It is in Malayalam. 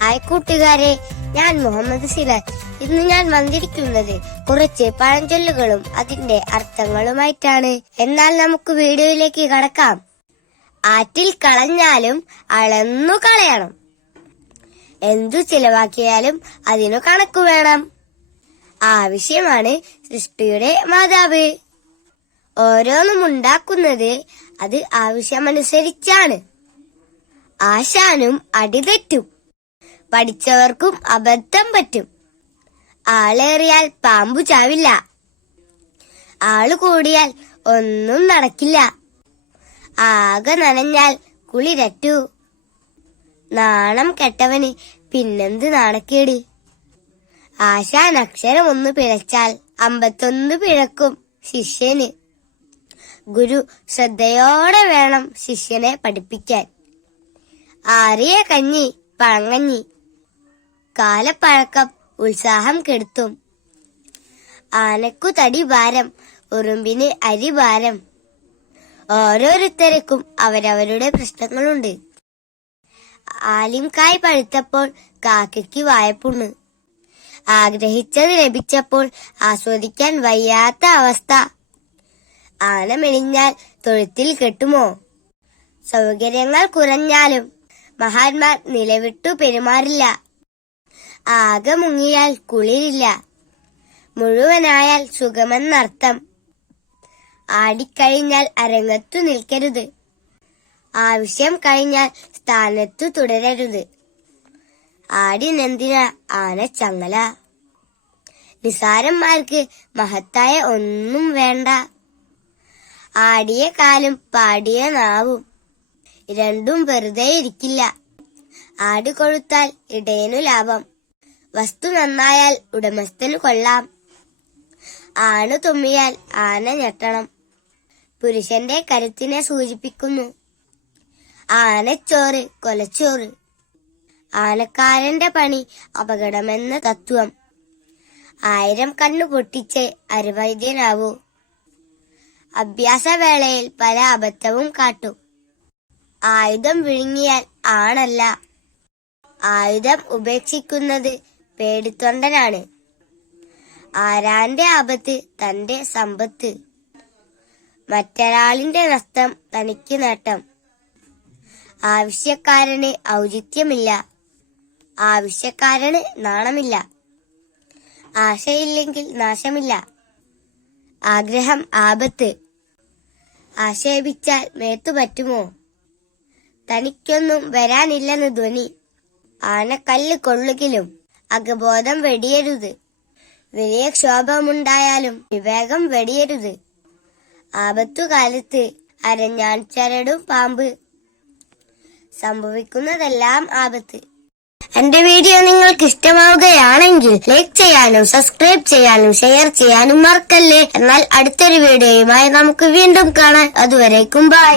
ഹായ് കൂട്ടുകാരെ, ഞാൻ മുഹമ്മദ് സിലാൽ. ഇന്ന് ഞാൻ വന്നിരിക്കുന്നത് കുറച്ച് പഴഞ്ചൊല്ലുകളും അതിന്റെ അർത്ഥങ്ങളുമായിട്ടാണ്. എന്നാൽ നമുക്ക് വീഡിയോയിലേക്ക് കടക്കാം. ആറ്റിൽ കളഞ്ഞാലും അളന്നു കളയണം. എന്തു ചിലവാക്കിയാലും അതിനു കണക്കു വേണം. ആവശ്യമാണ് സൃഷ്ടിയുടെ മാതാവ്. ഓരോന്നും ഉണ്ടാക്കുന്നത് അത് ആവശ്യമനുസരിച്ചാണ്. ആശാനും അടിതെറ്റും, പഠിച്ചവർക്കും അബദ്ധം പറ്റും. ആളേറിയാൽ പാമ്പു ചാവില്ല, ആള് കൂടിയാൽ ഒന്നും നടക്കില്ല. ആകെ നനഞ്ഞാൽ കുളിരറ്റു, നാണം കെട്ടവന് പിന്നെന്ത് നാണക്കേട്. ആശാൻ അക്ഷരം ഒന്ന് പിഴച്ചാൽ 51 പിഴക്കും ശിഷ്യന്. ഗുരു ശ്രദ്ധയോടെ വേണം ശിഷ്യനെ പഠിപ്പിക്കാൻ. ആറിയ കഞ്ഞി പഴങ്ങഞ്ഞി, കാലപ്പഴക്കം ഉത്സാഹം കെടുത്തും. ആനക്കു തടി ഭാരം, ഉറുമ്പിന് അരി ഭാരം. ഓരോരുത്തർക്കും അവരവരുടെ പ്രശ്നങ്ങളുണ്ട്. ആലിംകായ് പഴുത്തപ്പോൾ കാക്കയ്ക്ക് വായപ്പുണ്ണ്. ആഗ്രഹിച്ചത് ലഭിച്ചപ്പോൾ ആസ്വദിക്കാൻ വയ്യാത്ത അവസ്ഥ. ആന മെലിഞ്ഞാൽ തൊഴുത്തിൽ കെട്ടുമോ? സൗകര്യങ്ങൾ കുറഞ്ഞാലും മഹാന്മാർ നിലവിട്ടു പെരുമാറില്ല. ആകെ മുങ്ങിയാൽ കുളിരില്ല, മുഴുവനായാൽ സുഖമെന്നർത്ഥം. ആടിക്കഴിഞ്ഞാൽ അരങ്ങത്തു നിൽക്കരുത്, ആവശ്യം കഴിഞ്ഞാൽ സ്ഥാനത്തു തുടരരുത്. ആടിനെന്തിനാ ആനച്ചങ്ങല? നിസാരന്മാർക്ക് മഹത്തായ ഒന്നും വേണ്ട. ആടിയ കാലും പാടിയ നാവും രണ്ടും വെറുതെ ഇരിക്കില്ല. ആട് കൊഴുത്താൽ ഇടയനു ലാഭം, വസ്തു നന്നായാൽ ഉടമസ്ഥനു കൊള്ളാം. ആണു തുമ്മിയാൽ ആന ഞെട്ടണം, പുരുഷന്റെ കരുത്തിനെ സൂചിപ്പിക്കുന്നു. ആനച്ചോറ് കൊലച്ചോറ്, ആനക്കാരന്റെ പണി അപകടമെന്ന തത്വം. 1000 കണ്ണു പൊട്ടിച്ച് അരുവൈദ്യനാവൂ, അഭ്യാസവേളയിൽ പല അബദ്ധവും കാട്ടും. ആയുധം വിഴുങ്ങിയാൽ ആണല്ല, ആയുധം ഉപേക്ഷിക്കുന്നത് പേടിത്തൊണ്ടനാണ്. ആരാന്റെ ആപത്ത് തന്റെ സമ്പത്ത്, മറ്റൊരാളിന്റെ നഷ്ടം തനിക്ക് നേട്ടം. ആവശ്യക്കാരന് ഔചിത്യമില്ല, ആവശ്യക്കാരന് നാണമില്ല. ആശയില്ലെങ്കിൽ നാശമില്ല, ആഗ്രഹം ആപത്ത്. ആക്ഷേപിച്ചാൽ മേത്തു പറ്റുമോ? തനിക്കൊന്നും വരാനില്ലെന്ന് ധ്വനി. ആനക്കല്ല് കൊള്ളുകിലും അകബോധം വെടിയരുത്. വലിയ ക്ഷോഭമുണ്ടായാലും വിവേകം വെടിയരുത്. ആപത്തുകാലത്ത് അരഞ്ഞാൻ ചരടും പാമ്പ്. സംഭവിക്കുന്നതെല്ലാം ആപത്ത്. എന്റെ വീഡിയോ നിങ്ങൾക്ക് ഇഷ്ടമാവുകയാണെങ്കിൽ ലൈക്ക് ചെയ്യാനും സബ്സ്ക്രൈബ് ചെയ്യാനും ഷെയർ ചെയ്യാനും മറക്കല്ലേ. എന്നാൽ അടുത്തൊരു വീഡിയോയുമായി നമുക്ക് വീണ്ടും കാണാം. അതുവരേക്കും ബൈ.